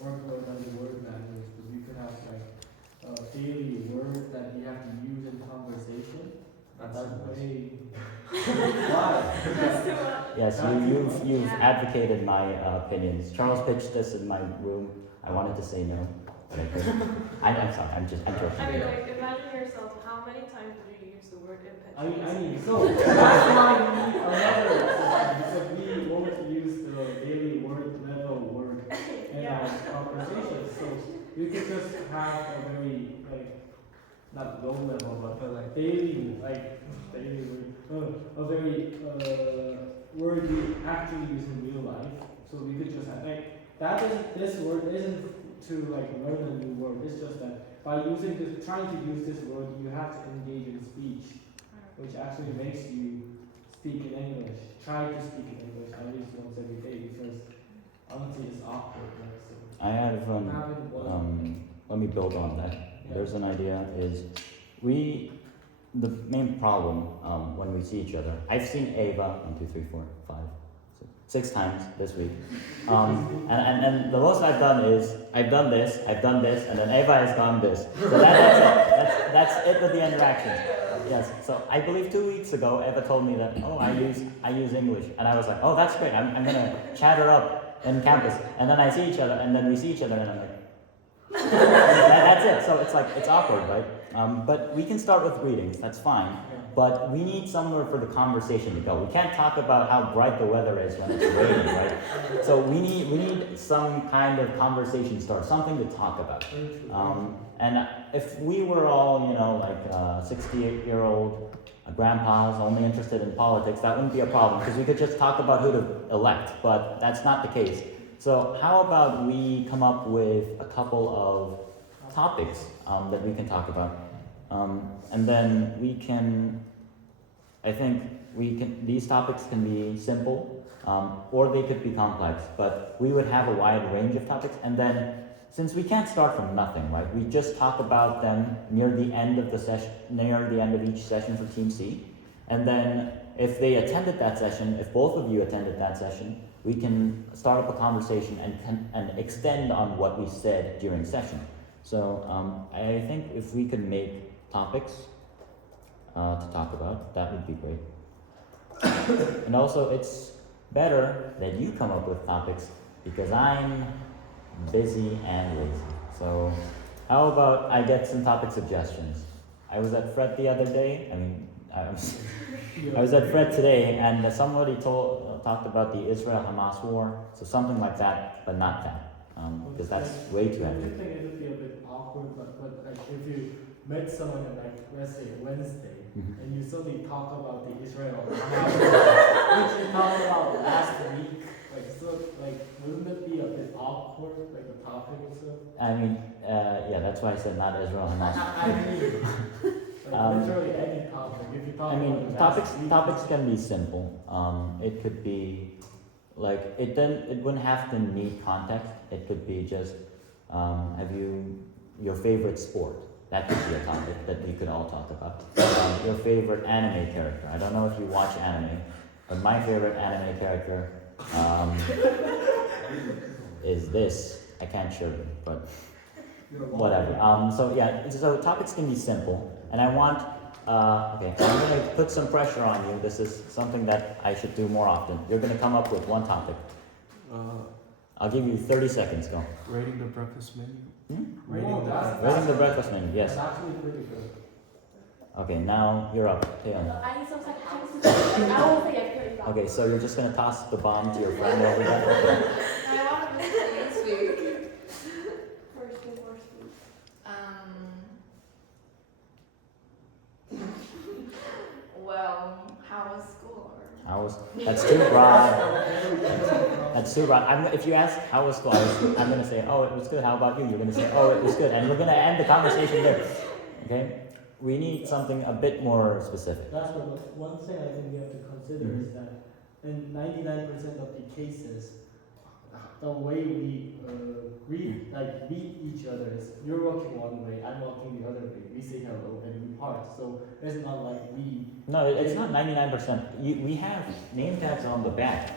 workload on the word manuals, but we could have like daily words that we have to use in conversation. That's way. Why? That's too much. Yes, you've advocated my opinions. Charles pitched this in my room. I wanted to say no, but I couldn't. I'm sorry. I'm joking. I mean, like, imagine yourself. How many times did you use the word impetuous? I mean, so that's why we need another system, because we won't use the daily word level word in our conversations. So we could just have a very not low level, but like daily word, a very word we actually use in real life. So we could just have this word isn't to learn a new word. It's just that by trying to use this word, you have to engage in speech, which actually makes you speak in English. Try to speak in English at least once every day, because honestly it's awkward. So I have let me build on that. Yeah. There's an idea is the main problem when we see each other. I've seen Ava 1, 2, 3, 4, 5, 6 times this week, and the most I've done is I've done this, and then Ava has gone this. So that's it with the interactions. Yes. So I believe 2 weeks ago Ava told me that I use English, and I was like, oh, that's great. I'm gonna chat her up in campus, and then I see each other, and then we see each other, and I'm like. That's it. So it's awkward, right? But we can start with greetings. That's fine. But we need somewhere for the conversation to go. We can't talk about how bright the weather is when it's raining, right? So we need some kind of conversation start, something to talk about. And if we were all 68-year-old grandpas only interested in politics, that wouldn't be a problem because we could just talk about who to elect. But that's not the case. So how about we come up with a couple of topics that we can talk about, and then these topics can be simple, or they could be complex, but we would have a wide range of topics, and then since we can't start from nothing, right, we just talk about them near the end of the session, near the end of each session for Team C, and then if they attended that session, if both of you attended that session, we can start up a conversation and extend on what we said during session. So I think if we could make topics to talk about, that would be great. And also, it's better that you come up with topics because I'm busy and lazy. So how about I get some topic suggestions? I was at Fred the other day. I was at Fred today, and somebody talked about the Israel-Hamas war, so something like that, but not that, because that's way too heavy. I think it would be a bit awkward, but if you met someone on let's say Wednesday, and you suddenly talk about the Israel-Hamas war, which you talked about last week, wouldn't it be a bit awkward, the topic and stuff? I mean, yeah, that's why I said not Israel-Hamas. Literally any topic. If you talk topics can be simple. It could be it wouldn't have to need context. It could be just your favorite sport. That could be a topic that we could all talk about. Your favorite anime character. I don't know if you watch anime, but my favorite anime character is this. I can't show you, but whatever. So topics can be simple. And I want, I'm going to put some pressure on you. This is something that I should do more often. You're going to come up with one topic. I'll give you 30 seconds, go. Rating the breakfast menu. Rating the breakfast menu, yes. That's actually pretty good. Okay, now you're up, Taeyeon. I need some second chances. I won't say it. Okay, so you're just going to toss the bomb to your friend over there? Okay. I want to miss this week. First week. Well, how was school? That's too broad. That's too broad. If you ask how was school, I'm going to say, oh, it was good. How about you? You're going to say, oh, it was good. And we're going to end the conversation there. Okay? We need something a bit more specific. That's one thing I think we have to consider is that in 99% of the cases, the way we greet each other is you're walking one way, I'm walking the other way. We say hello and we part. So it's not like we. No, it's not 99%. We have name tags on the back.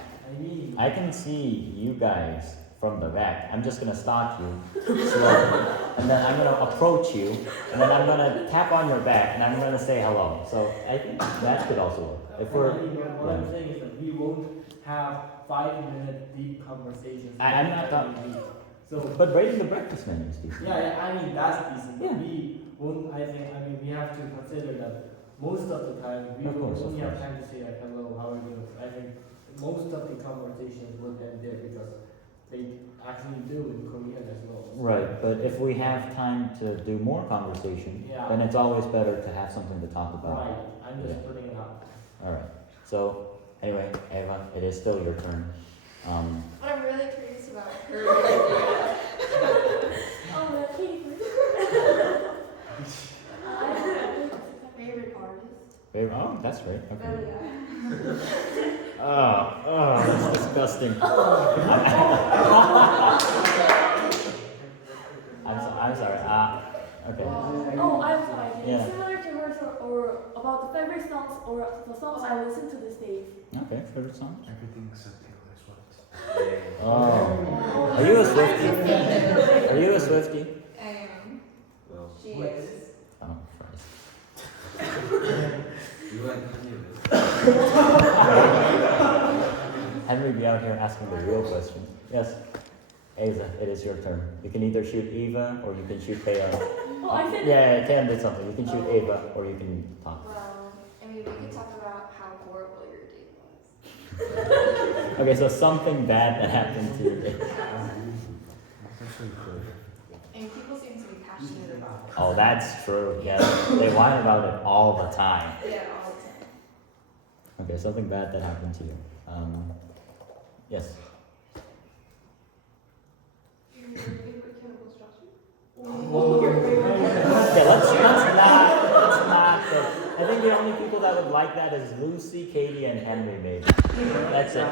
I can see you guys from the back. I'm just gonna stalk you slowly, and then I'm gonna approach you, and then I'm gonna tap on your back, and I'm gonna say hello. So I think that could also work. If we're, What I'm saying is that we won't have 5-minute deep conversations. I'm not every week. So but rating the breakfast menu is decent. yeah, I mean that's decent. But Yeah. we won't. I mean we have to consider that most of the time we Of will course, only of have course. time to say like hello, how are you doing? I think most of the conversations will end there because they actually do in Korean as well. Right, but if we have time to do more conversation, Yeah. then it's always better to have something to talk about. Right. I'm just Yeah. putting it out. All right. So anyway, Ava, it is still your turn. But I'm really curious about her. Oh, the Katie first. Favorite artist? Oh, that's great. Okay. Really, Oh, that's disgusting. I'm sorry. Okay. Oh, I have some idea. Yeah. Similar to hers or about the favorite songs or the songs I listen to these days. Okay. Favorite song? Everything except Taylor Swift. Oh. Are you a Swiftie? Are you a Swiftie? I am. Well, She is. Oh, Christ. you like Kanye West. Henry be out here asking the real questions. Yes. Asa, it is your turn. You can either shoot Eva or you can shoot Taylor. Oh, I said. Yeah, Taylor did something. You can shoot Ava or you can talk. Well, I mean, we could talk about how horrible your date was. Okay, so something bad that happened to you. That's actually good. And people seem to be passionate about it. Oh, that's true. Yes, they whine about it all the time. Yeah, all the time. Okay, something bad that happened to you. Yes. Your favorite chemical structure? Okay, let's not. I think the only people that would like that is Lucy, Katie, and Henry, maybe. That's it.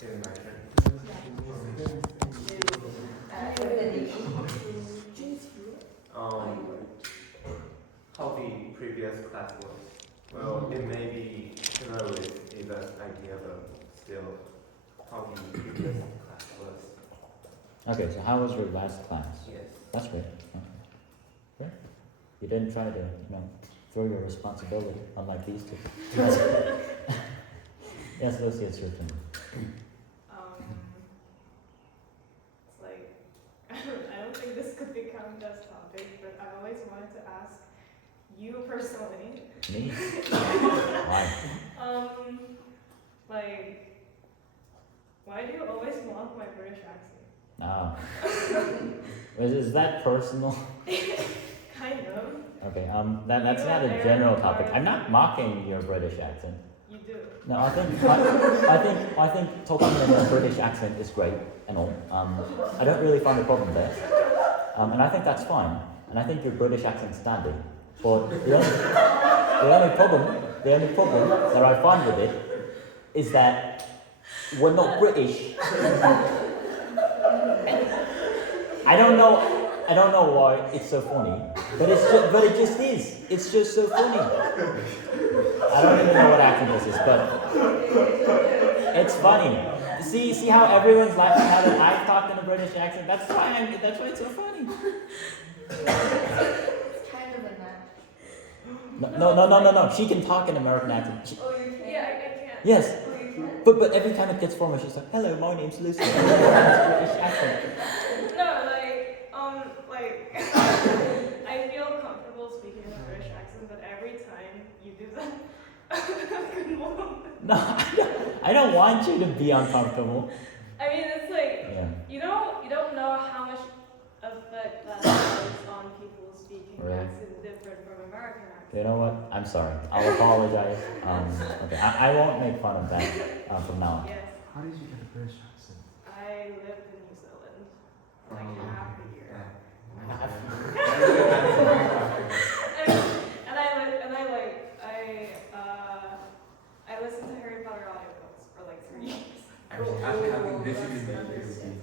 Okay, my turn. How the previous class was. Well, it may be similar with Eva's idea, but still, how the previous class was. Okay, so how was your last class? Yes. That's great. Okay. Great. You didn't try to, throw your responsibility, unlike these two. Yes, Lucy, it's your turn. It's like, I don't think this could become this topic, but I've always wanted to ask you personally. Me? Why? Like, why do you always mock my British accent? Oh. Is that personal? Kind of. Okay, that's not a general topic. I'm not mocking your British accent. You do. No, I think talking in a British accent is great and all. I don't really find a problem there. And I think that's fine. And I think your British accent's dandy. But the only problem that I find with it is that we're not British. I don't know why it's so funny, but it just is. It's just so funny. I don't even know what accent this is, but it's funny. See how everyone's laughing now that I talked in a British accent. That's why it's so funny. It's kind of a match. No. She can talk in American accent. Oh, you can? Yeah, I can't. Yes, Oh, you can? but every time it gets formal, she's like, "Hello, my name's Lucy." British accent. No, like, I feel comfortable speaking in a British accent, but every time you do that, No, I don't want you to be uncomfortable. I mean, it's like, Yeah. you don't know how much effect that has on people speaking Right. accent different from American accent. You know what? I'm sorry. I'll apologize. Okay, I won't make fun of that from now on. Yes, How did you get a British accent? I lived in New Zealand for like half a year. And I listened to Harry Potter audiobooks for like 3 years. I think this is the Understand.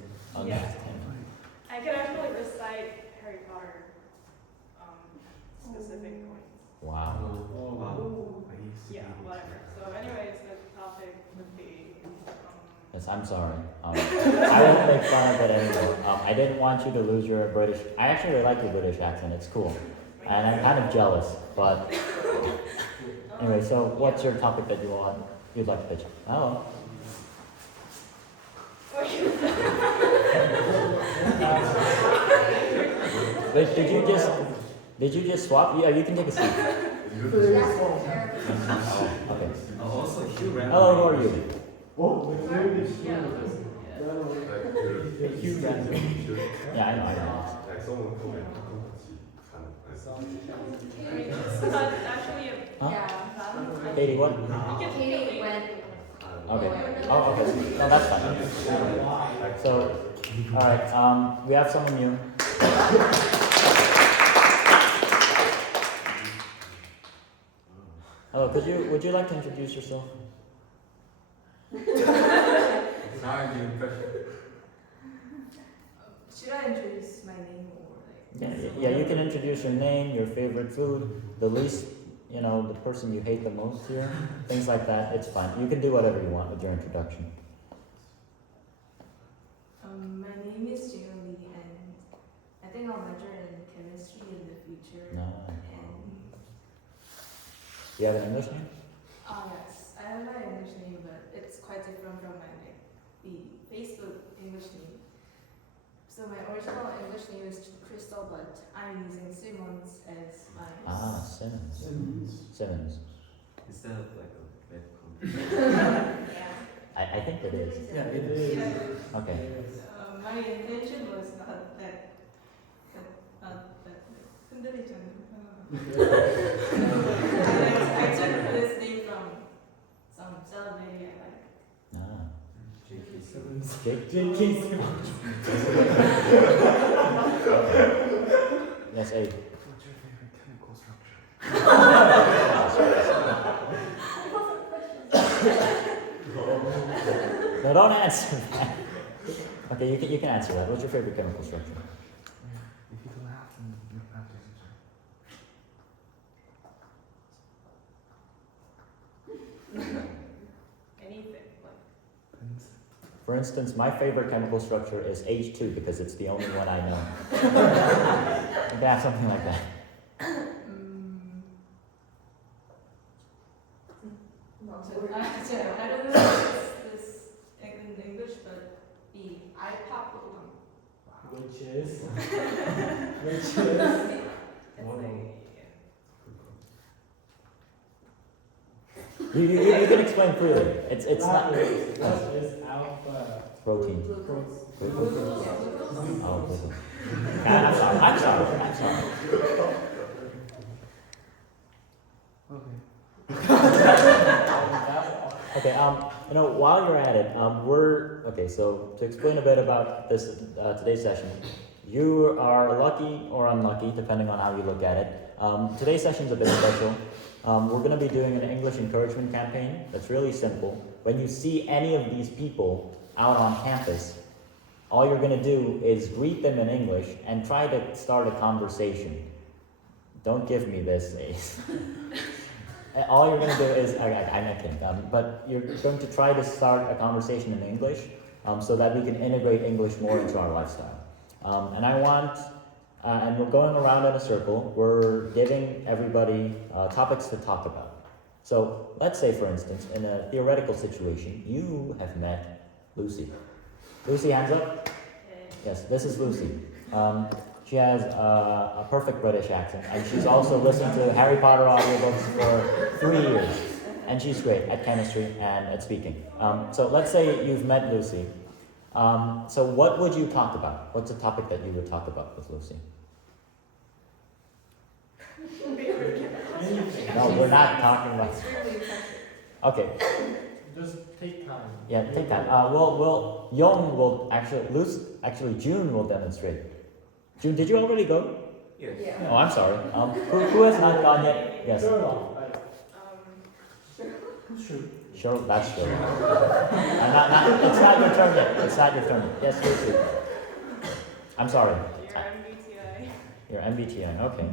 I can actually recite Harry Potter specific points. Wow. Oh, Nice. yeah, whatever. So anyways, the topic would be, Yes, I'm sorry. I won't make fun of it anymore. I didn't want you to lose your British. I actually really like your British accent. It's cool, and I'm kind of jealous. But anyway, so what's your topic that you'd like to pitch? Oh. Wait, did you just swap? Yeah, you can take a seat. Okay. Also, Hugh ran. Hello, who are you? Oh, it's really yeah. Hugh Random. Yeah, I know. I mean, it's not actually a Huh? Yeah. Katie, what? Katie went. Okay. Oh, okay. No, that's fine. So, all right. We have someone new. Hello. Would you like to introduce yourself? Should I introduce my name or like? Yeah. You can introduce your name, your favorite food, the least, the person you hate the most here, things like that. It's fine. You can do whatever you want with your introduction. My name is Gina Lee, and I think I'll major in chemistry in the future. No. And Do you have an English name? yes, I have my English name, but it's quite different from the Facebook English name. So my original English name is Crystal, but I'm using Simmons as my. Simmons. Instead of like a bad yeah. I think it is. Yeah, it is. Yeah. Okay. My intention was not that 흔들리잖아요. I took this name from some celebrity I like. Ah. J.K. Simmons. Jake. Yes, A. What's your favorite chemical structure? No, don't answer that. Okay, you can answer that. What's your favorite chemical structure? If you don't have to, you don't have to answer. Anything, like. Pens. For instance, my favorite chemical structure is H2 because it's the only one I know. You can have something like that. I don't know if this in English, but the iPop Which is? It's Wow. like, You can explain freely. It's not What is alpha? protein. Glucose. Oh, glucose. I'm sorry. Okay, while you're at it, so to explain a bit about this, today's session, you are lucky or unlucky, depending on how you look at it. Today's session's a bit special. We're gonna be doing an English encouragement campaign that's really simple. When you see any of these people out on campus, all you're gonna do is greet them in English and try to start a conversation. Don't give me this, Ace. All you're going to do is, I'm not kidding, but you're going to try to start a conversation in English so that we can integrate English more into our lifestyle. And I want, and we're going around in a circle, we're giving everybody topics to talk about. So let's say, for instance, in a theoretical situation, you have met Lucy. Lucy, hands up. Yes, this is Lucy. She has a perfect British accent, and she's also listened to Harry Potter audiobooks for 3 years, and she's great at chemistry and at speaking. So let's say you've met Lucy. So what would you talk about? What's a topic that you would talk about with Lucy? No, we're not talking about. Okay. Just take time. Yeah, take time. Young will actually June will demonstrate. June, did you already go? Yes. Yeah. Oh, I'm sorry. Who has not gone yet? Yes. Sure, that's true. It's not your turn yet. It's not your turn yet. Yes, Lucy. I'm sorry. Your MBTI, Your MBTI. Okay.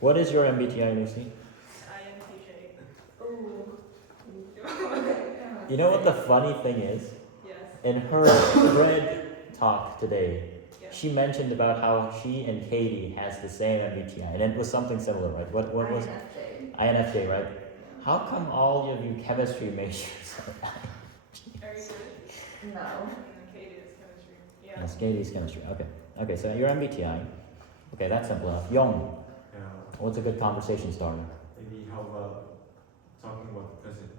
What is your MBTI, Lucy? INTJ. Ooh. You know what the funny thing is? Yes. In her thread talk today, Yes. she mentioned about how she and Katie has the same MBTI, and it was something similar, right? What was INFJ. INFJ, right? How come all of you chemistry majors are Are you INFJs? good? No. Katie is chemistry. Yeah. Yes, Katie's chemistry. Okay. Okay, so your MBTI. Okay, that's simple enough. Young, Yeah. what's a good conversation starter? Maybe how about talking about the president?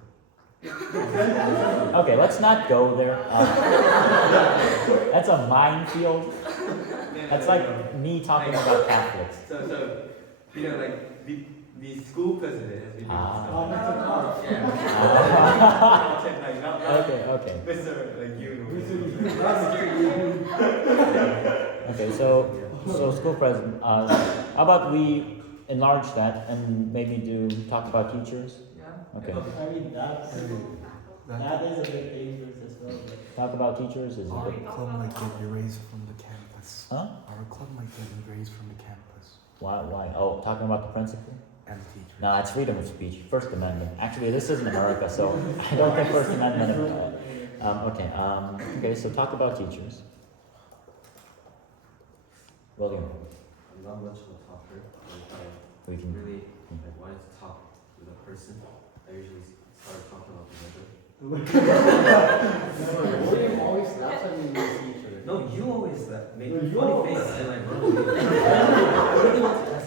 Okay, let's not go there. That's a minefield. That's like me talking about Catholics. So you know, like the school president has been doing Oh, stuff. Mr. Clark. Yeah. Like not Okay. Mr. Like you. Okay, so school president. How about we enlarge that and maybe talk about teachers? Yeah. Okay. I mean, that is a bit dangerous as well. Talk about teachers is a Our bit. club might get erased from the campus. Huh? Our club might get erased from the campus Why? Oh, talking about the principal? and the teachers. No, it's freedom of speech. First Amendment. Actually, this isn't America, so I don't think First Amendment. Okay, so talk about teachers. William, I'm not much of a talker. we If I can. really wanted to talk with a person, I usually start talking about the weather. William always laughs at me when we see each other. No, you always make No, a you funny always- face and I run away.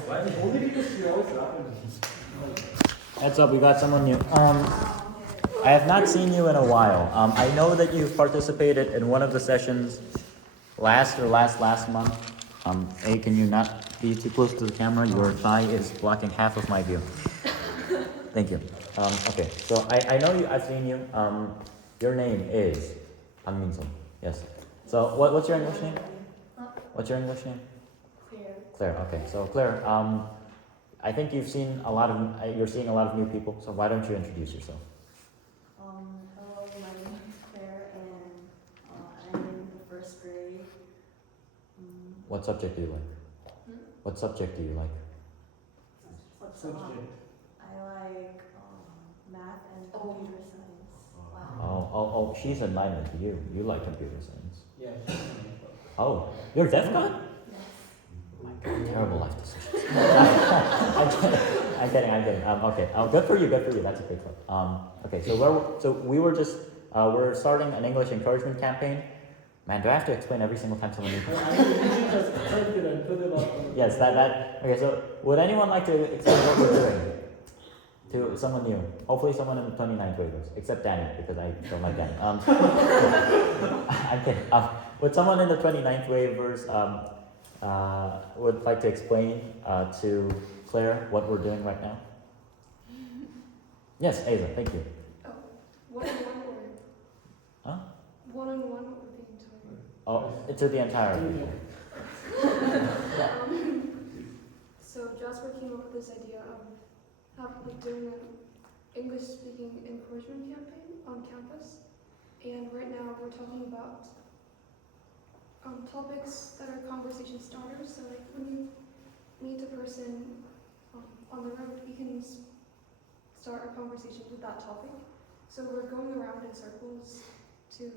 Why? Only because you always laugh at me. Heads up, we got someone new. I have not seen you in a while. I know that you've participated in one of the sessions last month. Hey, can you not be too close to the camera? Your thigh is blocking half of my view. Thank you. Okay, so I know you. I've seen you. Your name is Minsun. Yes. So what's your English name? What's your English name? Clear. Claire. Okay. So Claire, I think you're seeing a lot of new people. So why don't you introduce yourself? Hello, my name is Claire, and I'm in the first grade. What subject do you like? What subject do you like? What's Subject. I like math and computer science. Oh, she's a minor to you. You like computer science. Yeah. Oh, you're deaf guy? Yes. Oh my God, terrible life decisions. I'm kidding. Okay. Good for you. That's a big one. Okay. So we're starting an English encouragement campaign. Man, do I have to explain every single time someone needs? I mean, you should just type it and put it up. Yes, that. Okay, so would anyone like to explain what we're doing to someone new? Hopefully, someone in the 29th waivers, except Danny, because I don't like Danny. I'm kidding. Would someone in the 29th waivers would like to explain to Claire what we're doing right now? Yes, Asa, thank you. One-on-one or? Huh? One-on-one or the entire? Oh, to the entire people. So Jasper came up with this idea of doing an English speaking encouragement campaign on campus. And right now we're talking about topics that are conversation starters. So like when you meet a person on the road, you can start a conversation with that topic. So we're going around in circles to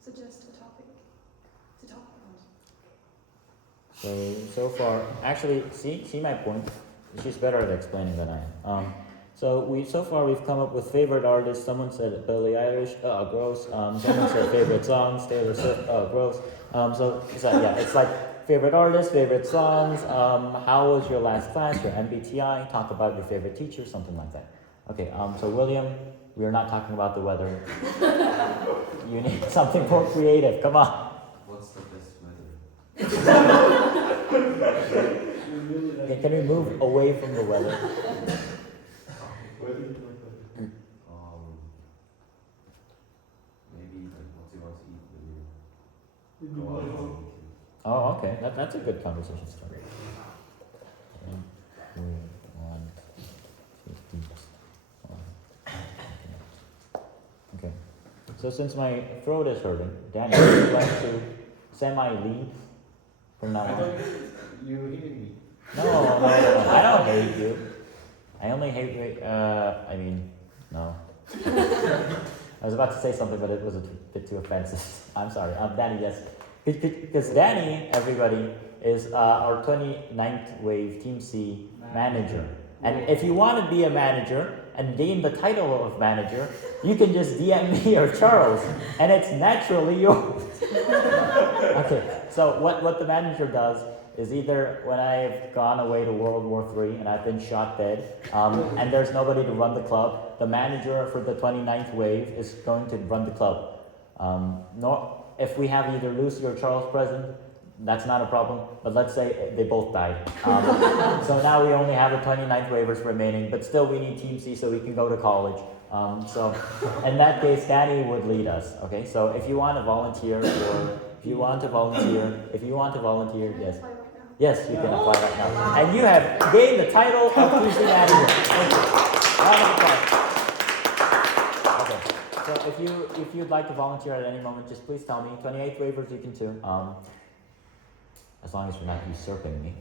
suggest a topic to talk about. So far, actually, see my point. She's better at explaining than I am. So far we've come up with favorite artists. Someone said Billie Eilish, gross. Someone said favorite songs, Taylor Swift, gross. So yeah, it's like favorite artists, favorite songs. How was your last class? Your MBTI. Talk about your favorite teacher, something like that. Okay. So William, we're not talking about the weather. You need something more creative. Come on. What's the best weather? Okay, can we move away from the weather? Maybe like what you want to eat when you go out. Oh, okay. That's a good conversation starter. Okay. So since my throat is hurting, Danny, would you like to semi-leave from now on? You hated me. No, I don't hate you. I only hate you. No. I was about to say something, but it was a bit too offensive. I'm sorry. Danny, yes. Because Danny, everybody, is our 29th Wave Team C manager. And if you want to be a manager and gain the title of manager, you can just DM me or Charles, and it's naturally yours. Okay, so what the manager does is either when I've gone away to World War III and I've been shot dead, and there's nobody to run the club, the manager for the 29th Wave is going to run the club. If we have either Lucy or Charles present, that's not a problem, but let's say they both died. So now we only have the 29th waivers remaining, but still we need Team C so we can go to college. So in that case, Danny would lead us, okay? So if you want to volunteer, yes. Apply right now. Yes, you can apply right now. And you have gained the title of Team C manager. Thank you. Round of applause. Okay, so if you'd like to volunteer at any moment, just please tell me. 28 waivers you can too. As long as you're not usurping me.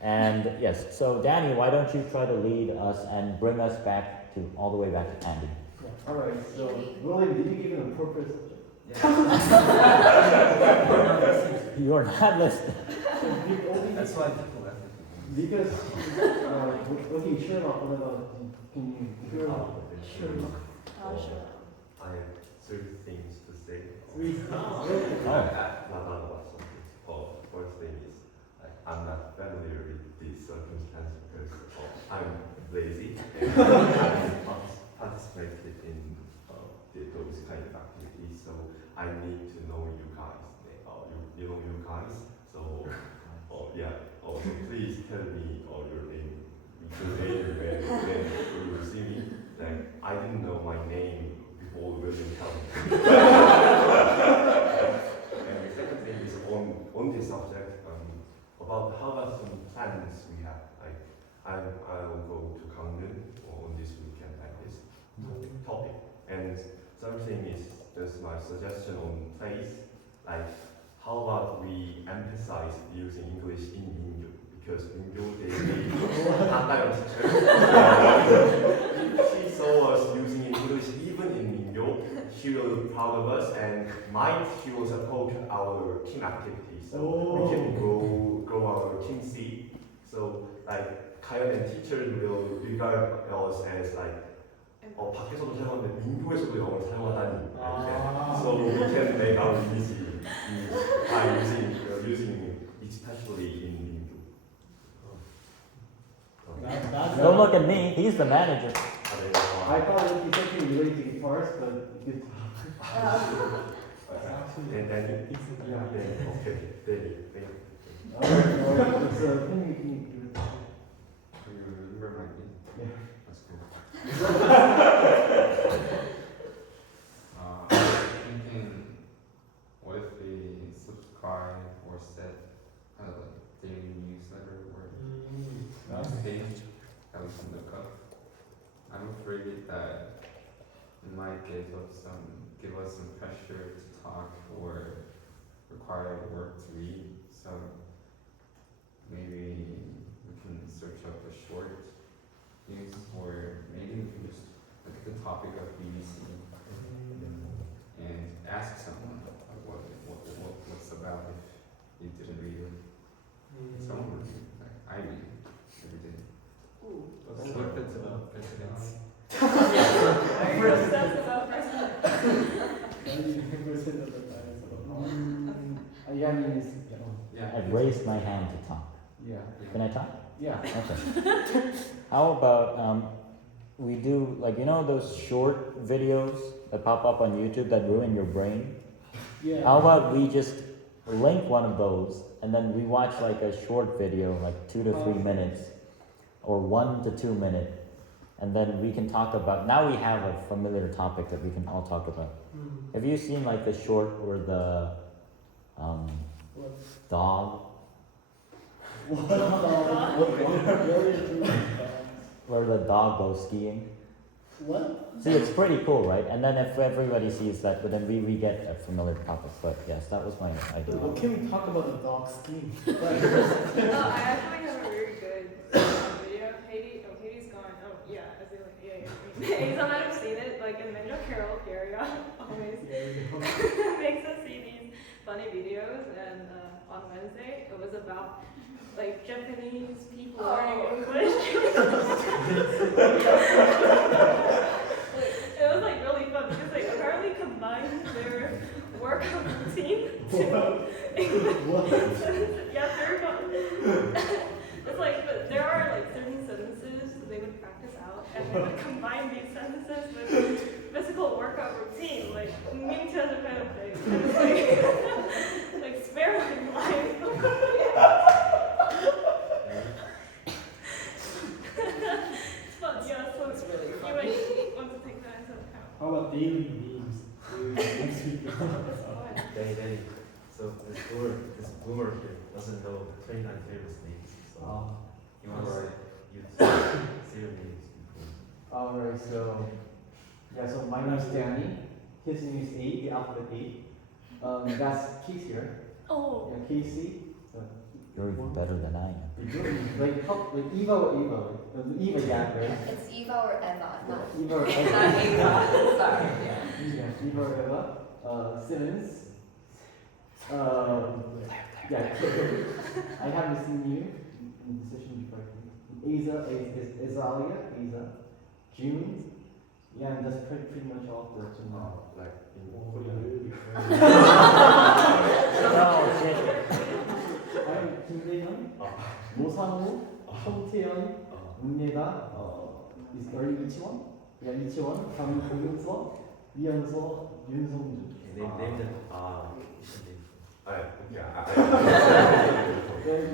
And yes, so Danny, why don't you try to lead us and bring us back to all the way back to Andy? Yeah. Alright, so William, did you give an appropriate subject? You're not listening. That's why people left it. Because looking Sherlock, what about can you Sherlock? Sherlock. Sure. I have 3 things to say. Three. Not about something. First thing is, I'm not familiar with this circumstance because I'm lazy and I participated in those kind of activities. So I need to know you guys. You know you guys. So so please tell me your name. When you see me. Like I didn't know my name before William told me. And the second thing is on this subject, about how about some plans we have. Like I'll go to Gangneung on this weekend like this topic. And third thing is just my suggestion on place. Like how about we emphasize using English in Mingyur? Because Mingyur they 한다는 teacher. If she saw us using English even in Mingyur, she will be proud of us and she will support our team activities. So we can grow our team C. So like Kayan and teachers will regard us as like 밖에서도 사용하는데 민교에서도 영어를 사용하다니. So we can make our EEC by using especially in Min교. Don't look at me, he's the manager. I thought it would be something related to first, but you could And then okay, thank you. Alright, so can you give it? You remember my name? Yeah. That's cool. I was thinking, what if they subscribe or set kind of like daily newsletter or page that we can look up? I'm afraid that it might give us some pressure to talk or require work to read. So maybe we can search up a short news, or maybe we can just look at the topic of EEC and ask someone what's about if you didn't read it. Someone would read it. Like, I read it every day. What if it's about presidents? Are you obsessed about president? Yeah, I mean, it's, I've raised my hand to talk. yeah. Can I talk? Yeah. Okay. How about we do, like, you know those short videos that pop up on YouTube that ruin your brain? Yeah. How about we just link one of those and then we watch like a short video, like 2 to 3 minutes, or 1 to 2 minutes, and then we can talk about, now we have a familiar topic that we can all talk about. Have you seen like the short where the dog, where the dog goes skiing? What? See, it's pretty cool, right? And then if everybody sees that, but then we get a familiar topic. But yes, that was my idea. Well, can we talk about the dog scheme? No, I actually have a very good video. Katie's gone. Oh yeah, I feel like yeah. Anytime I've seen it, like in Ninja Carol, carry on. always Yeah, makes us see these funny videos, and on Wednesday it was about like Japanese people learning English. It was like really fun because they apparently combined their workout routine to English sentences. Yeah, very fun. It's like, but there are like certain sentences they would practice out, and they would combine these sentences with physical workout routine, like mincha kind of thing. And it's like spare my life. It's fun, yeah. So It's really you fun. might want to take that into account. How about daily memes? Next week. It's fun. They. So this boomer kid doesn't know 29 famous names. So he wants to use zero names. Alright, so so my name's Danny. His name is A, the alphabet A. That's Keith here. Oh. Yeah, Casey. You're even better than I am. Like Eva or Eva, like Eva Yak, right? It's Eva or Eva, not Eva or not Eva. Eva. Sorry. Yeah, Eva or Eva. Simmons. Yeah, I haven't seen you in the session before. Azalia, June. Yeah, and that's pretty much all for tomorrow. Like in Korean. Oh, shit. I'm 김대현, 모상우, 홍태현, 문예가, 이치원, 이치원, 강동윤서, 이현서, 윤성준. Name them.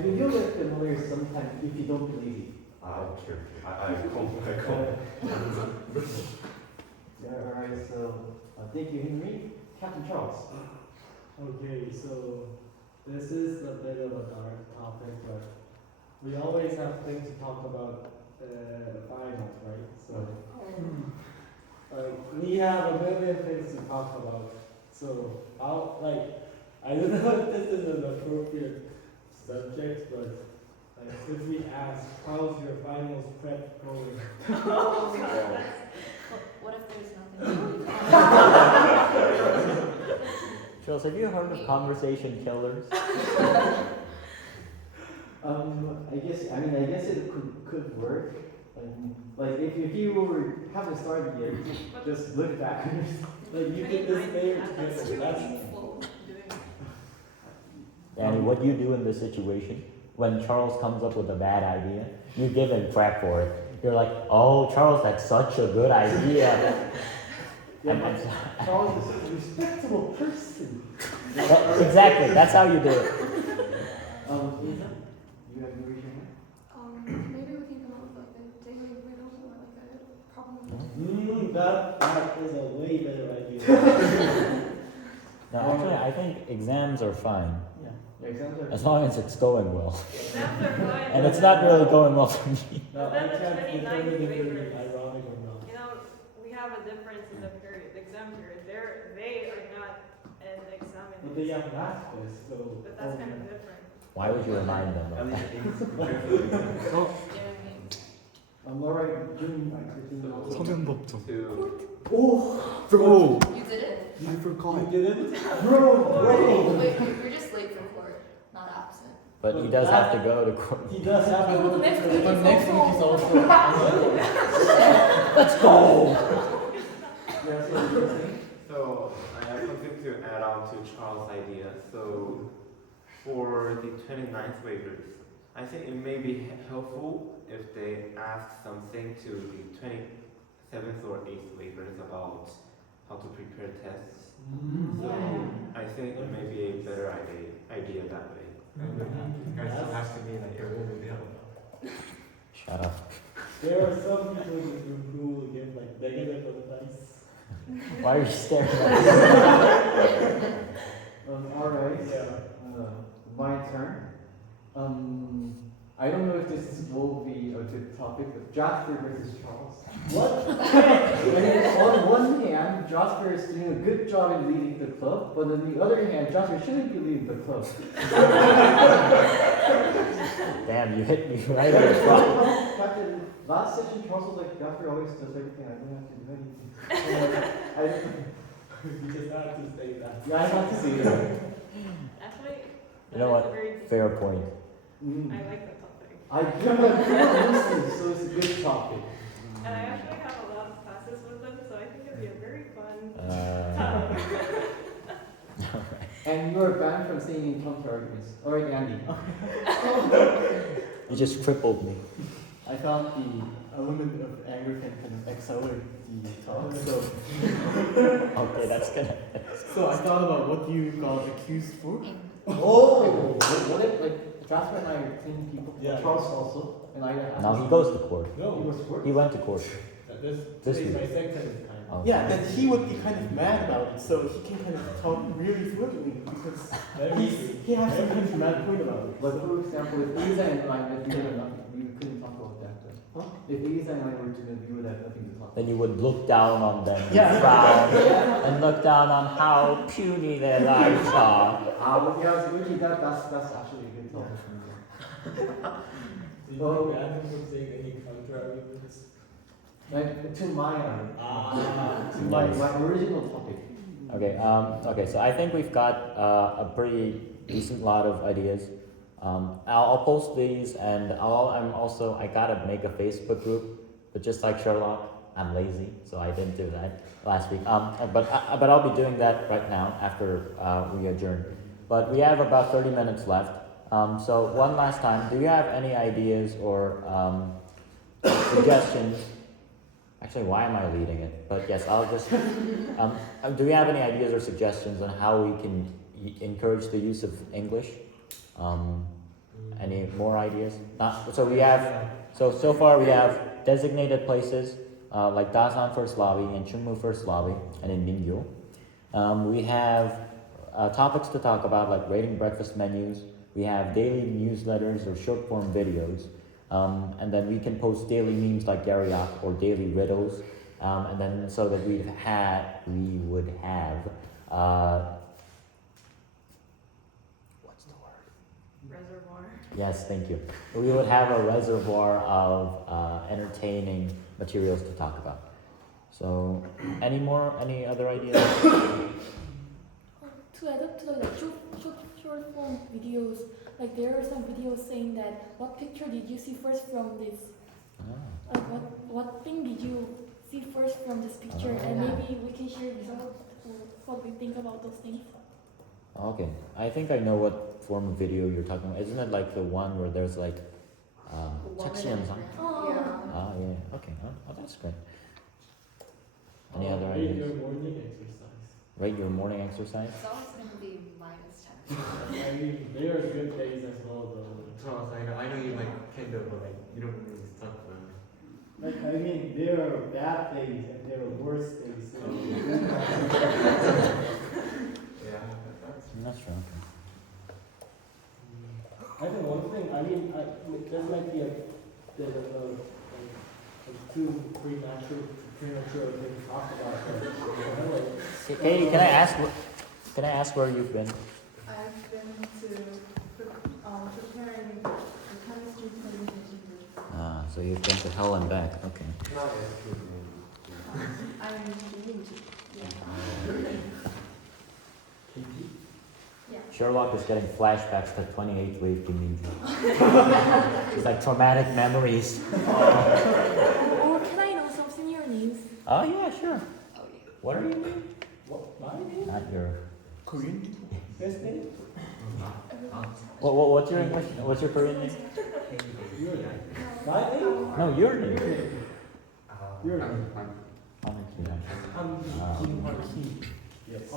You'll get familiar sometime if you don't believe it. Okay. I come. Yeah, alright, so thank you, Henry. Captain Charles. Okay, so this is a bit of a dark topic, but we always have things to talk about the finals, right? So we have a million things to talk about. So I don't know if this is an appropriate subject, but if we ask, how's your finals prep going? Oh god. What if there's nothing? Charles, have you heard of conversation killers? I guess it could work. Like if you haven't started yet, just look back. Like you did this layer That's too together. painful doing. Danny, what do you do in this situation? When Charles comes up with a bad idea, you give him crap for it. You're like, oh, Charles, that's such a good idea. Charles is such a respectable person. Exactly, that's how you do it. Ethan, you have to raise your hand. Maybe we can come up with like a daily riddle or like a problem. That is a way better idea. No, actually, I think exams are fine. Yeah, exams are. As long as it's going well. Exams are fine. And it's not really going well for me. No, But then I the can't 29th determine if waivers. it's ironic or not. You know, we have a difference in the period, the exam period. They are not an But they examination. have math quiz, so. But that's kind of different. Why would you remind them At of least that? English prepare for the Laura, June, I think. 서면 법정. Oh, Bro, You did it? I forgot. You didn't? bro, Wait, you're just late for court, not absent. But he does have to go to court. He does have to. Oh, the next week But is next week is also. also. Let's go! Yeah, so what do you think? So I have something to add on to Charles' idea. So for the 29th waivers, I think it may be helpful if they ask something to the 27th or 8th waivers about how to prepare tests. So I think it may be a better idea that way. Guys, it has to be like a woman deal. Shut up. There are some people in this room who will give like negative advice. Why are you staring at me? Alright, Yeah. my turn. I don't know if this will be a good topic, but Jasper versus Charles. What? On one hand, Jasper is doing a good job in leading the club, but on the other hand, Jasper shouldn't be leading the club. Damn, you hit me right on the spot. Captain, last session, Charles was like, Jasper always does everything, I don't have to do anything. You just have to say that. Yeah, I have to say that. Actually, You know that is what? a very decent Fair topic. point. Mm. I like that topic. I grew up Muslim, so it's a good topic. And I actually have a lot of classes with them, so I think it'd be a very fun Uh, topic. And you're banned from saying in counter arguments. Alright, Andy. you just crippled me. I thought the element of anger can kind of accelerate the talk, so Okay, that's gonna. I thought about what do you call accused for? Oh! What if, like, Jasper and I are clean people? Yeah. Charles also. And I have Now he goes to court. He No, was work. He went to court. this This is my week. second time. Oh. Yeah, then he would be kind of mad about it, so he can kind of talk really fluently because he has some kind of mad point about it. But for example, if Lisa and I were together, we couldn't talk about that. Huh? If Lisa and I were together, we would have nothing to talk about. Then you would look down on them, and Yeah. frown, and look down on how puny their lives are. But yeah, so really that's actually a good topic for me. Do you ban him from saying any counter arguments? Like, to my Ah. my original topic. Okay, so I think we've got a pretty decent lot of ideas. I'll post these, and I gotta make a Facebook group, but just like Sherlock, I'm lazy, so I didn't do that last week. But I'll be doing that right now after we adjourn. But we have about 30 minutes left. So one last time, do you have any ideas or suggestions? Actually, why am I leading it? But yes, I'll just. Do we have any ideas or suggestions on how we can encourage the use of English? Any more ideas? So we have. So far we have designated places like Dasan First Lobby and Chunmu First Lobby, and in Mingyu. We have topics to talk about like rating breakfast menus. We have daily newsletters or short form videos. And then we can post daily memes like Garryock or daily riddles, and then so that we would have what's the word? Reservoir. Yes, thank you. We would have a reservoir of entertaining materials to talk about. So, any other ideas? To add up to the like, short form videos, like there are some videos saying that what picture did you see first from this? Like what thing did you see first from this picture? And maybe we can share results or what we think about those things. Okay, I think I know what form of video you're talking about. Isn't it like the one where there's like text and something? Oh. Ah, yeah. Okay. Oh, that's great. Any other Rate ideas? your morning exercise. Rate your morning exercise? It's always going to be -10. I mean, there are good days as well, though. Charles, I know you like Kendo, but like you don't really stuff them. Like, I mean, there are bad days and there are worse days. So Yeah, That's true. Okay. I think one thing, I mean, there might be a too premature thing to talk about. But, Katie, can I ask where you've been? I've been to preparing the chemistry presentation group. Ah, so you've been to hell and back. Okay. not as good. I'm in Yeah. Sherlock is getting flashbacks to 28th wave Kiminju. It's like traumatic memories. Or can I know some senior names? Oh yeah, sure. Oh yeah. What are your names? what, my name? Not your. Korean? Best name? What's your English? What's your Korean name? Your name. My name? No, your name. Your name. Kim Yes.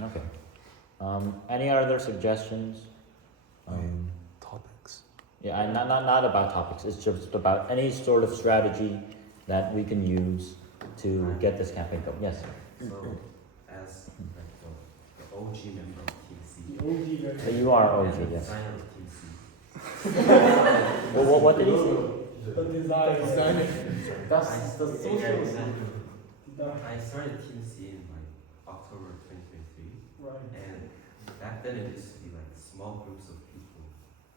Okay. Any other suggestions? Topics. Yeah, not about topics. It's just about any sort of strategy that we can use to get this campaign going. Yes. So, as like the OG member of TC, The OG So you are OG, yes. designer of TC. Well, what did he say? The design. That's the social. I started TC in like October 2023, Right. and back then it used to be like small groups of people.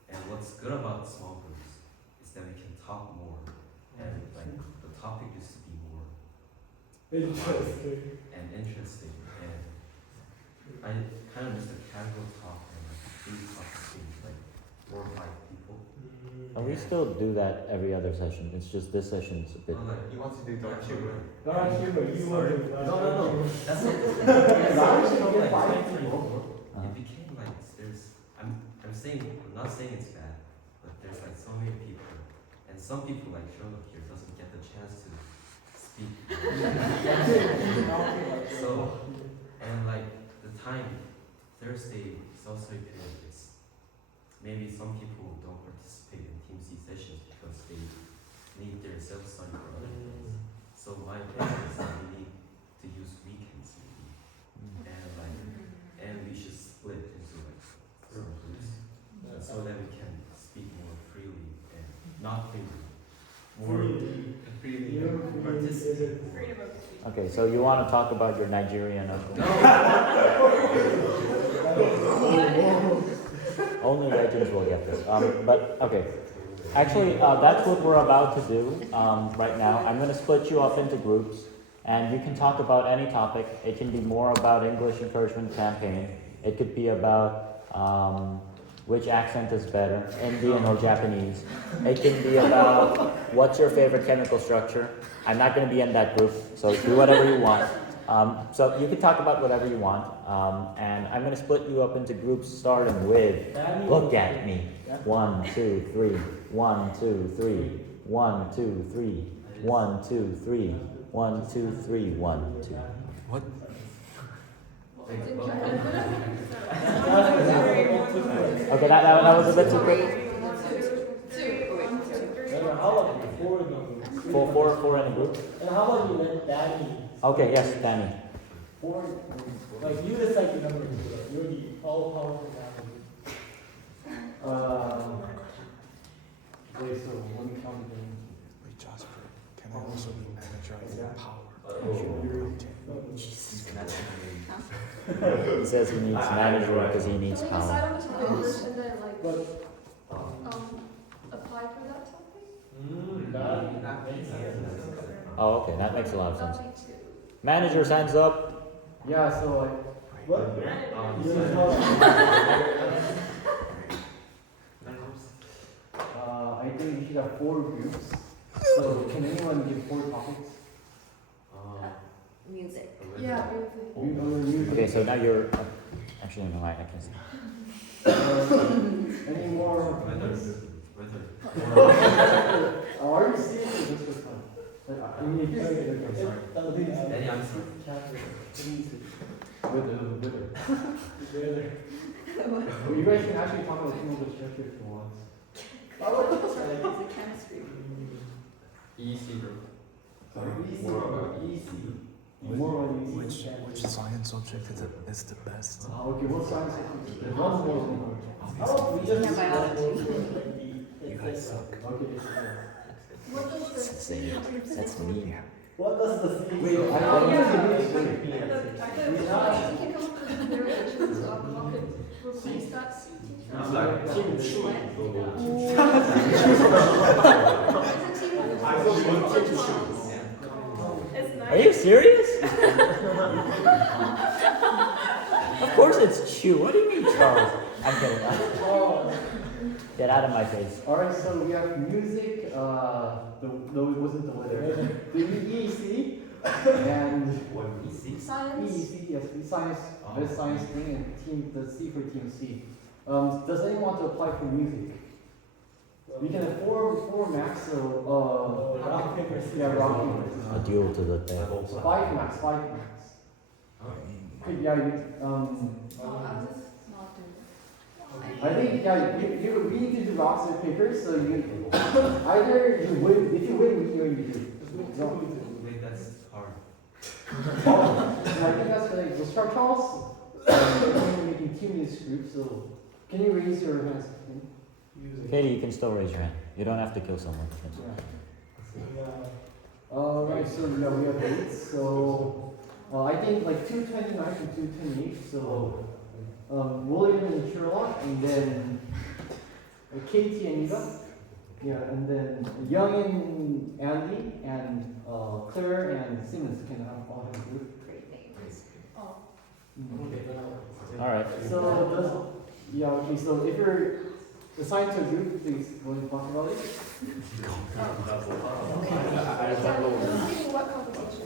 And what's good about small groups is that we can talk more, and like the topic used to be more Interesting. and interesting. And I kind of miss the casual talk and like deep talk between like 4 or 5 people. And we still do that every other session. It's just this session's a bit. Oh, like You want to do dark humor? Dark humor, you want to. No. That's it. It became like I'm saying, I'm not saying it's bad, but there's like so many people, and some people like show up here doesn't get the chance to speak. So, and like the time, Thursday social period, it's maybe some people don't participate in Team C sessions because they need their self-study for other things. So my opinion is that we need to use weekends maybe, and we should split into like some groups, so that we can speak more freely and not freely, more freely participate. Freedom of speech. Okay, so you want to talk about your Nigerian uncle? Only legends will get this. But okay, actually, that's what we're about to do right now. I'm going to split you up into groups, and you can talk about any topic. It can be more about English encouragement campaign. It could be about which accent is better, Indian or Japanese. It can be about what's your favorite chemical structure. I'm not going to be in that group, so do whatever you want. So you can talk about whatever you want, and I'm going to split you up into groups starting with, look at me, 1, 2, 3, 1, 2, 3, 1, 2, 3, 1, 2, 3, 1, 2, 3, 1, 2. What? Okay, that was a bit too quick. How about four in the group? Four in a group. And how about you let Danny? Okay, yes, Danny. Four, like you decide the number. You're the all-powerful Danny. Wait, so one count again. Wait, Jasper, can I also be manager of power? He says he needs manager because he needs Can we power. decide on the topic first and then like apply for that topic? That makes sense. Oh, okay, that makes a lot of sense. That'd be two. Manager's hands up. Yeah, so like, What? I think we should have 4 groups. So can anyone give 4 topics? Music. Yeah, music. Okay, so now you're. Actually, no, I can see. Any more? Are you serious or just for fun? I mean, if you're serious, I'm sorry. Any answer? You guys can actually talk about chemical structure if you want. Chemistry. EEC group. Sorry, More about EEC. More on EEC. Which science subject is the best? Okay, what science is the one more? You guys suck. What does the Say, that's me. What does the C Wait, I say? we can come up with variations of what could replace that C teacher. It's like team shoot. Are you serious? Of course it's Chew. What do you mean, Charles? I'm kidding. Get out of my face. Alright, so we have music, no, it wasn't the weather. The EEC, and Science. EEC, yes, the science, the science thing, and the C for Team C. Does anyone want to apply for music? We can have four max, so, rock, paper, scissors. yeah, rock, paper, scissors. A duel to the death. 5 max. Okay, yeah, I'll just not do it. I think, yeah, we need to do rocks and paper, so you either you win, if you win, you do. No. Wait, that's hard. Oh, so I think that's like, we'll start Charles. We're making team in this group, so can you raise your hands? Katie, you can still raise your hand. You don't have to kill someone. Alright, so yeah, we have 8, so I think like 229 and 228, so William and Sherlock, and then Katie and Eva. Yeah, and then Young and Andy and Claire and Simmons can all have a group. Great names. Oh. All right. So does okay. So if you're assigned to a group, please go and talk about it. What competition?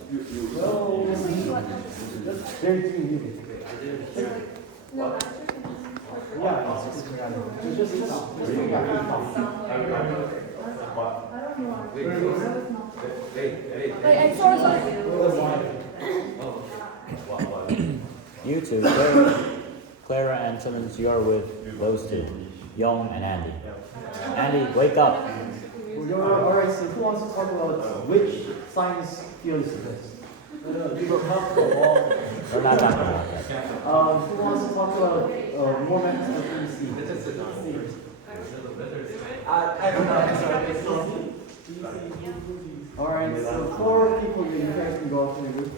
Well, What competition? they're doing music. No, Yeah, it's just I don't know. Wait, I'm sorry. You two, Clara and Simmons, you are with those two, Young and Andy. Andy, wake up. Alright, so who wants to talk about which science field is this? We're not talking about that. Who wants to talk about more methods of EEC? I don't know. Alright, so 4 people, you guys can go off to the group.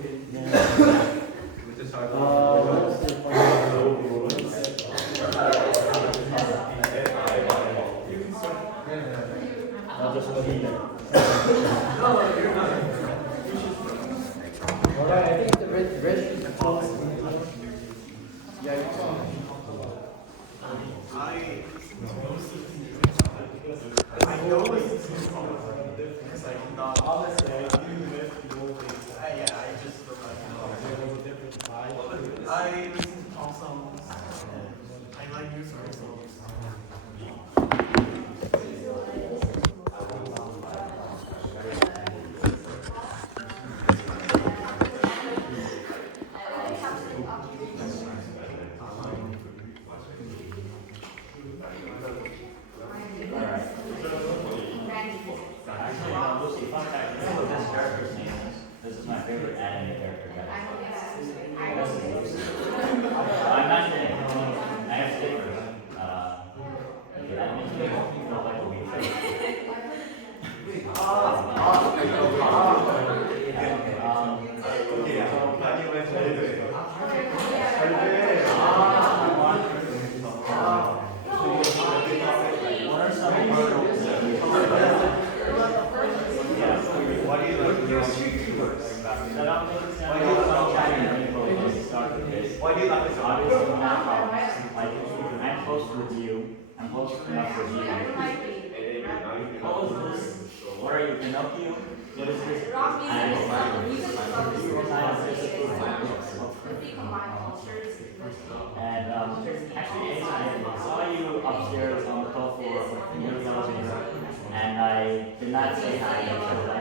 I'll just leave it. Alright, I think the red should be close. Yeah, you can. I know it's because I not honestly I do live the old days. Yeah, I just there was a different vibe. I listen to pop songs. I like new songs. This is my favorite anime character. I'm not kidding. I have stickers. The anime felt like a week What are some hurdles why do you like your street keywords? That don't make sense. Why do you like this? Obviously not problems. Like, I'm close with you. I'm close enough with you. What was this? What are you, Pinocchio? What is this? And actually, I saw you upstairs on the 12th floor in the elevator, and I did not say hi until I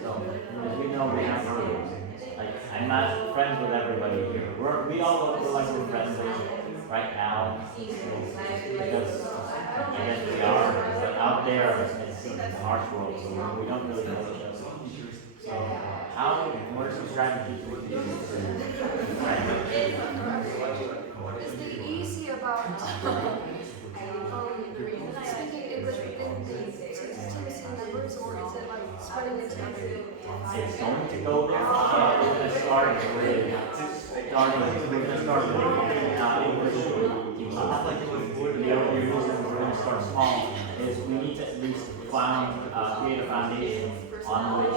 So, as we know, we have rules. Like, I'm not friends with everybody here. We all look like we're friends right now, because I guess we are. But out there, it's a harsh world, so we don't really know each other. So, what are some strategies we can use to Is the EEC about speaking English within the TMC members, or is it like spreading it to everyone? It's going to go there. We're going to start with English. The other reason we're going to start small is we need to at least create a foundation on which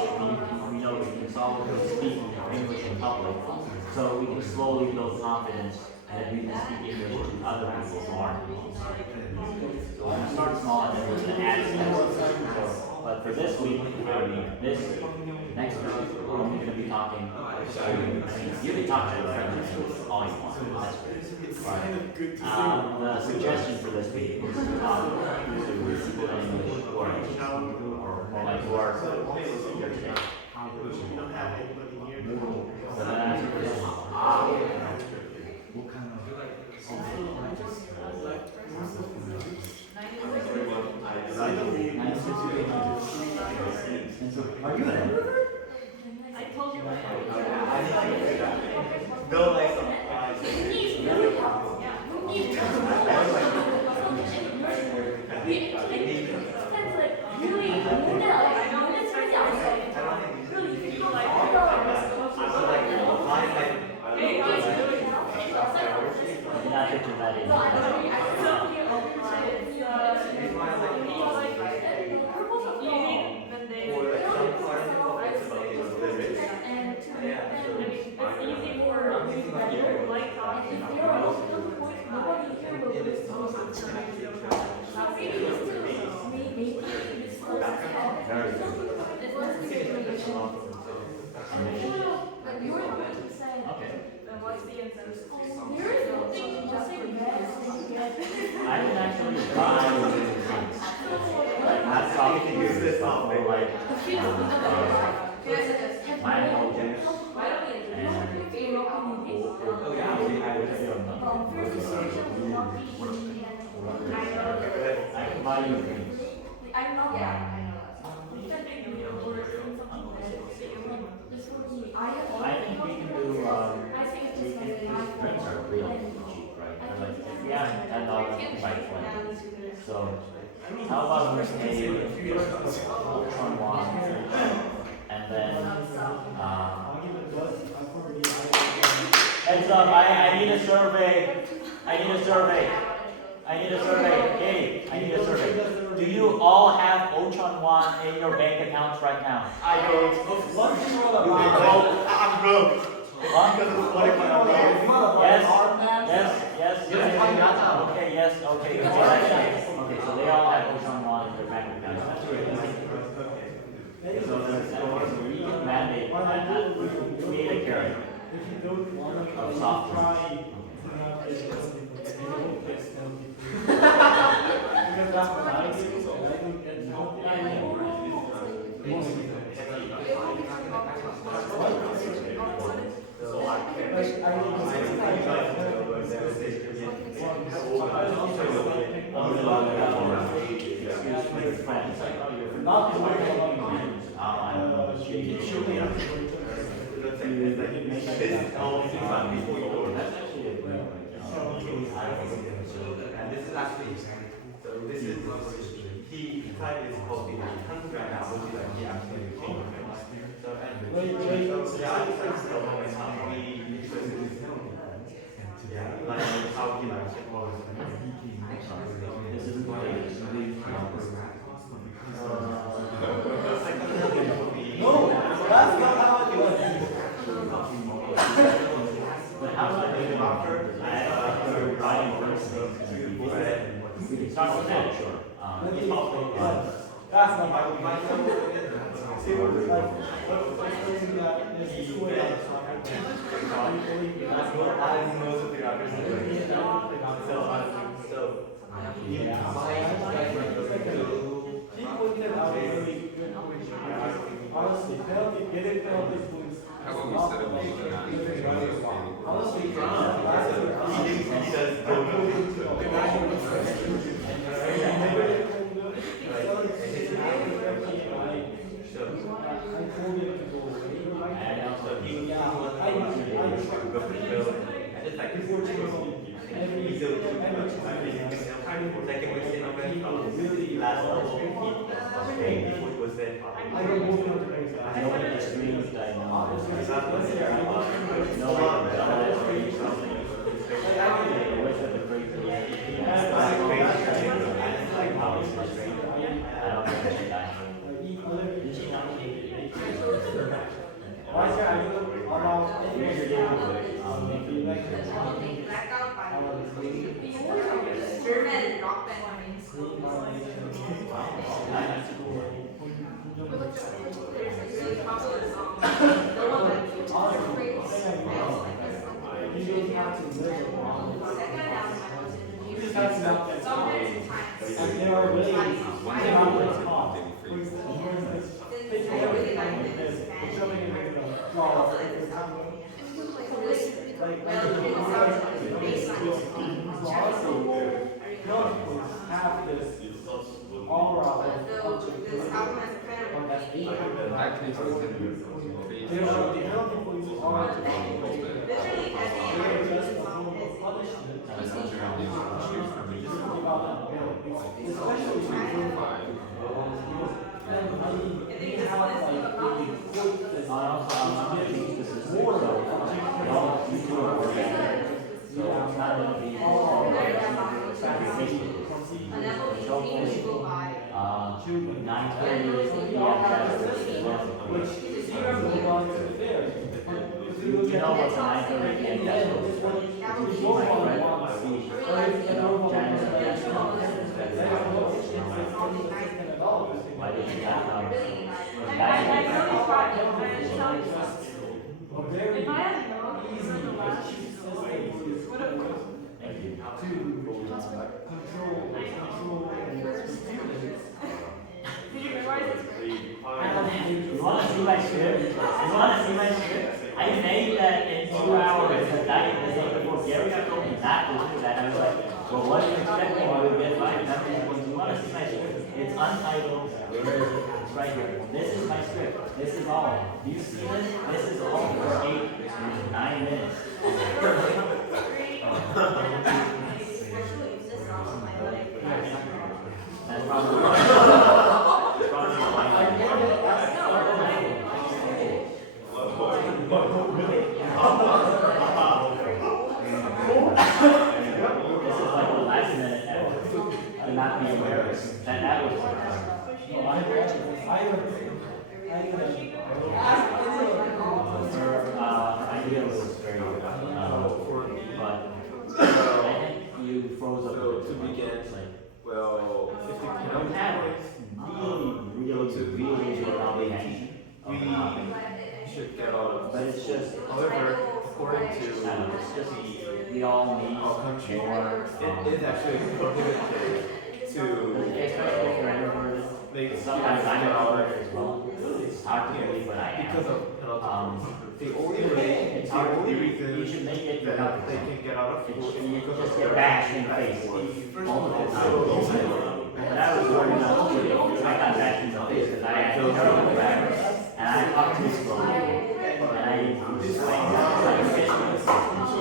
we know we can solidly speak English in public, so we can slowly build confidence that we can speak English to other people who aren't. So we're going to start small and then we're going to add steps. But for this week, next week, we're only going to be talking. You can talk to your friends all you want. That's great. Right. The suggestion for this week is to talk to people in English or like who are here today. We don't have anybody here. So then answer this. Are you an introvert? I told you that. No, like Not picture that in. Then what's the incentive? I can actually buy things. Like not soft figures, but more like mango juice. I can buy you drinks. I'm not. I think we can do, drinks are really cheap, right? They're like, if we have $10, we can buy 20. So, how about we pay Ultron one, and then, heads up, I need a survey. I need a survey. Katie, I need a survey. Do you all have Ochon One in your bank accounts right now? I don't. I'm broke. Huh? Yes. Okay, yes, okay. Okay, so they all have Ochon One in their bank accounts. That's great. So we can mandate that we create a carrot of software. Because that's what I do, so I don't get healthy anymore. Not the way And this is actually, so this is, he tried his coffee like 100 right now, but he actually changed it. So, yeah, like how he likes it was. This is No, that's not how it was. But how about the doctor? I buying first things. We can start with that, sure. That's not how we might know. honestly, penalty, getting penalty points. How about we set up Honestly, he says go I don't move into things. I know what extremes I know. German rock band there's a really popular song. The one that you talk about. Second album I was introduced. And there are ways I really like this have this aura of this album has kind of Actually, so we can create the penalty points are to literally at the end of the song is punishment. message around the issues for me. Especially if you You know what's an 9:30 p.m. test? Why did you not I know it's right, but I'm telling you. A very If I had known you were the last, system would have known. Thank you. to control and Did you memorize this? You want to see my script? You want to see my script? I made that in 2 hours the night before Gary told me not to do that. I was like, well, what do you expect me to get my numbers? You want to see my script? It's untitled. Where is it? It's right here. This is my script. This is all. Do you see this? This is all for 9 minutes. That's probably why. This is like the last minute ever. To not be aware of that was her idea was very good. But I think you froze up. So to begin, well, if the penalty have points really good comprehension. we should get out of. But it's just, However, according to it's just, we all need our country, more. it is actually prohibited to make Sometimes I get get out over of it as well. It's hard to believe, but I am. because of penalty. The only It's hard to only believe. You reason should make it that without they can get out of school is You because just of get their bashed in the face. Multiple times. When I was learning how to do it, I got bashed in the face because I had terrible grammar. And I talked too slowly. And I just like,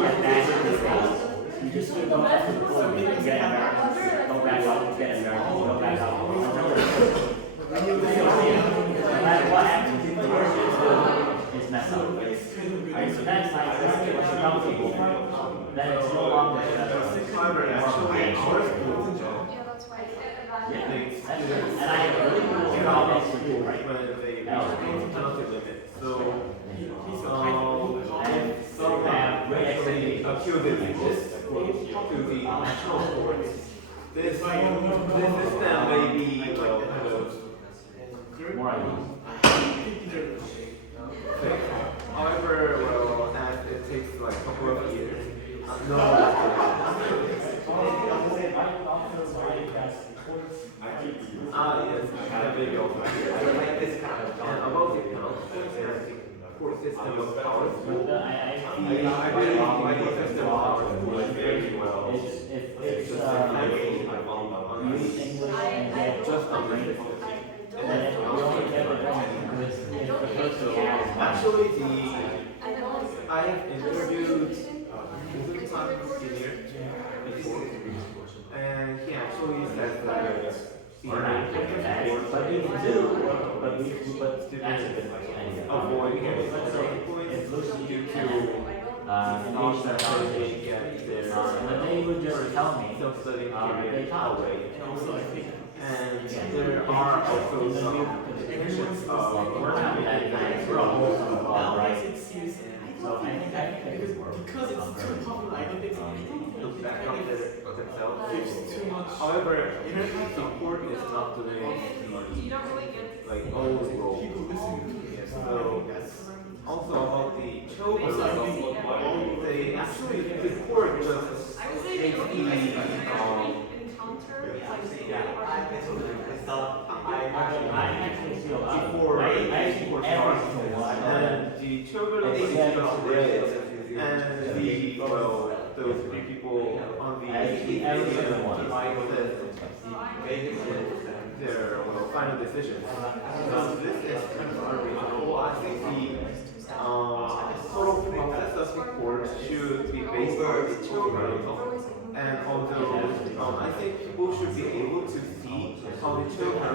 get bashed in the face. You just don't have to pull it. You get embarrassed. Go back up, get embarrassed. Go back up. No matter what happens, the worst is mess up. Alright, so that's nice. Let's get what's comfortable. Then it's no longer However, actually, our schools in general, Yeah, that's why. yeah, they that's good. And I have really cool comments for you, right? when they reach the penalty limit. So, I have great actually expectations. appealed this to the national courts. This system may be kind of More ideas. however, well, as it takes like a couple of years. No. Yes, that may be also. I like this kind of. And about the penalty, of course, system of powers. But I I really like the system of powers very well. it's use English and get Just on the and then you only get the because if the person has actually, I have interviewed senior before, and he actually said that or not, but we can do, but that's a good idea. avoid Let's say if Lucy due to engaged in a conversation, but they would just tell me, self-studying they period talk away. away. And there are also some depictions of We're not that nice, we're all involved, right? So I think Because it's too popular, I don't think look back on themselves. it's too much. However, the court is not doing You don't really get. like always role. People listen. Yes, so also about the children, they actually the court just I would say makes the only the encounter before and the children is just red and the well those three people on the their final decision. So this is kind of unreasonable. I think the total process of the court should be based on the children. And although I think people should be able to see how the children are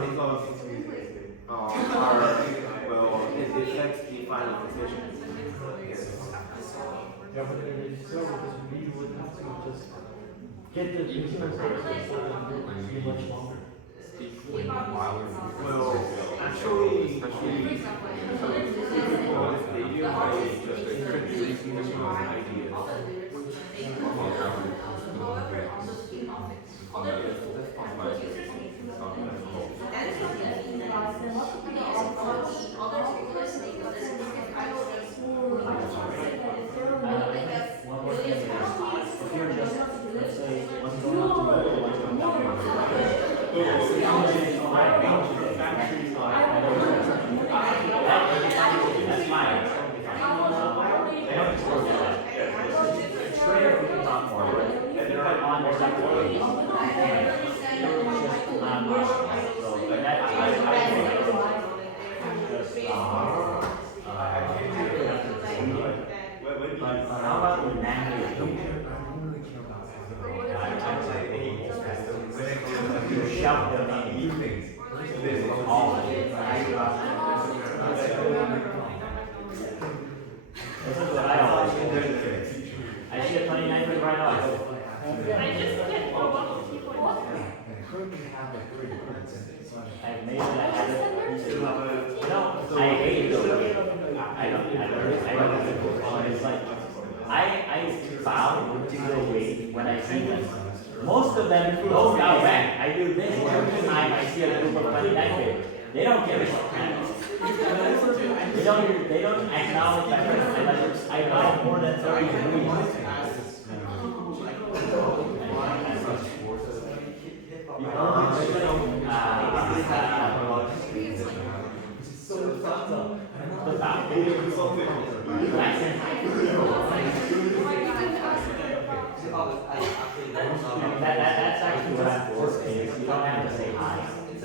well, it affects the final decision. Yes. Yeah, but there is so because we would have to just get the insurance person so that it would be much longer. Well, actually, the stadium is just introducing additional ideas. But how about the language? You shout their name. All of it. This is what I always do. I see a 29 foot right now. I just can't go up to people. I've made it. I had it. No, I hate it though. I don't. It's like I bow to the weight when I see them. Most of them go down back. I do this every time I see a group of 29 feet. They don't give a shit. They don't acknowledge my presence. I bow more than 30 degrees. That's actually what I'm for. Is you don't have to say hi.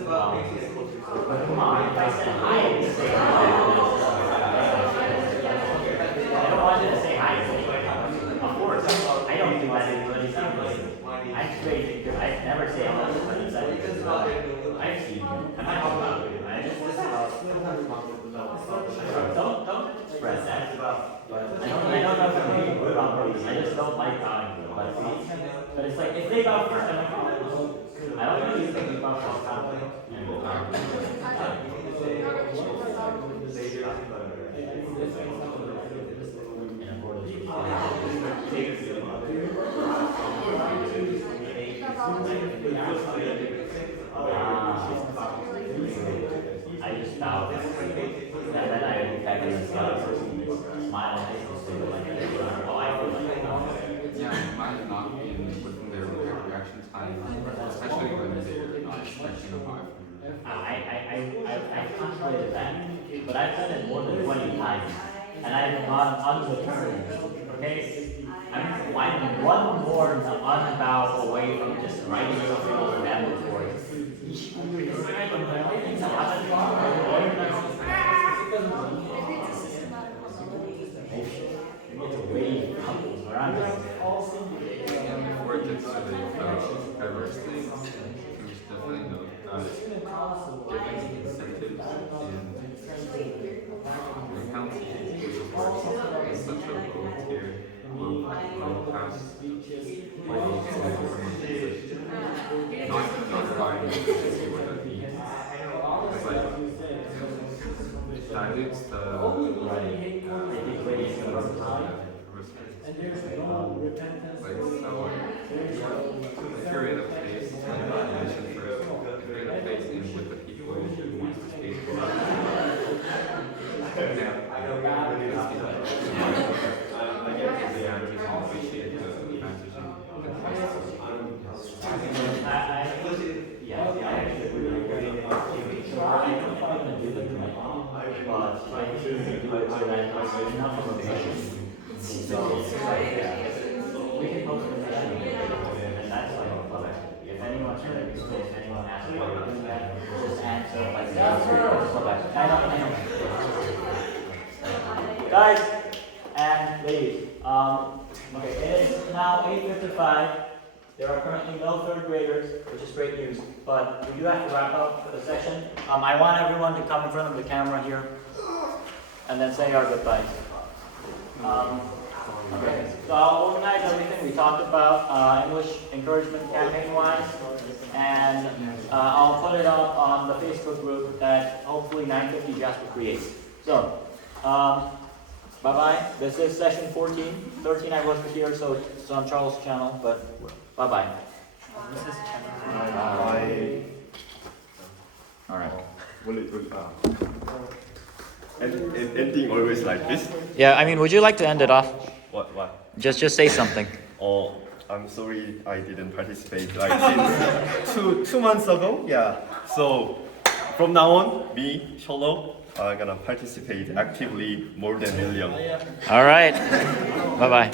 But come on, if I said hi, I would say hi. I don't want you to say hi to me. Of course, I don't do that anybody. I'm straight. I never say hello to somebody. I've seen you. I'm not talking about you. I just don't express that. I don't know if I'm being good on purpose. I just don't like bowing to them. But it's like if they bow first, I'm like, oh, I don't really think you bow first. I just bow. And then I look back at the smile and face like, oh, I feel like yeah, it might not be within their reaction time, especially when they're not expecting a vibe from you. I've contemplated that, but I've done it more than 20 times, and I've gone undetermined. Okay, I'm one more unbow away from just writing something over that before. Before it gets to the diverse things, we should definitely note that giving incentives in the county, which of course is such a low tier of past not providing what that means. It's like dilutes the like so if you're in a place like you mentioned first, if you're in a place in with the people who want to speak for We can post a mission, and that's like public. If anyone should have explained, if anyone asks why we're doing that, just answer like I know. Guys and ladies, okay, it is now 8:55. There are currently no third graders, which is great news, but we do have to wrap up the session. I want everyone to come in front of the camera here and then say our goodbyes. Okay, so I'll organize everything we talked about English encouragement campaign-wise, and I'll put it up on the Facebook group that hopefully 950 Jasper creates. So, bye-bye. This is session 14. 13 I wasn't here, so it's on Charles' channel, but bye-bye. Bye. All right. Ending always like this? Yeah, I mean, would you like to end it off? What? Just say something. Oh, I'm sorry I didn't participate like since two months ago. Yeah. So from now on, me, Sholo, are gonna participate actively more than million. All right. Bye-bye.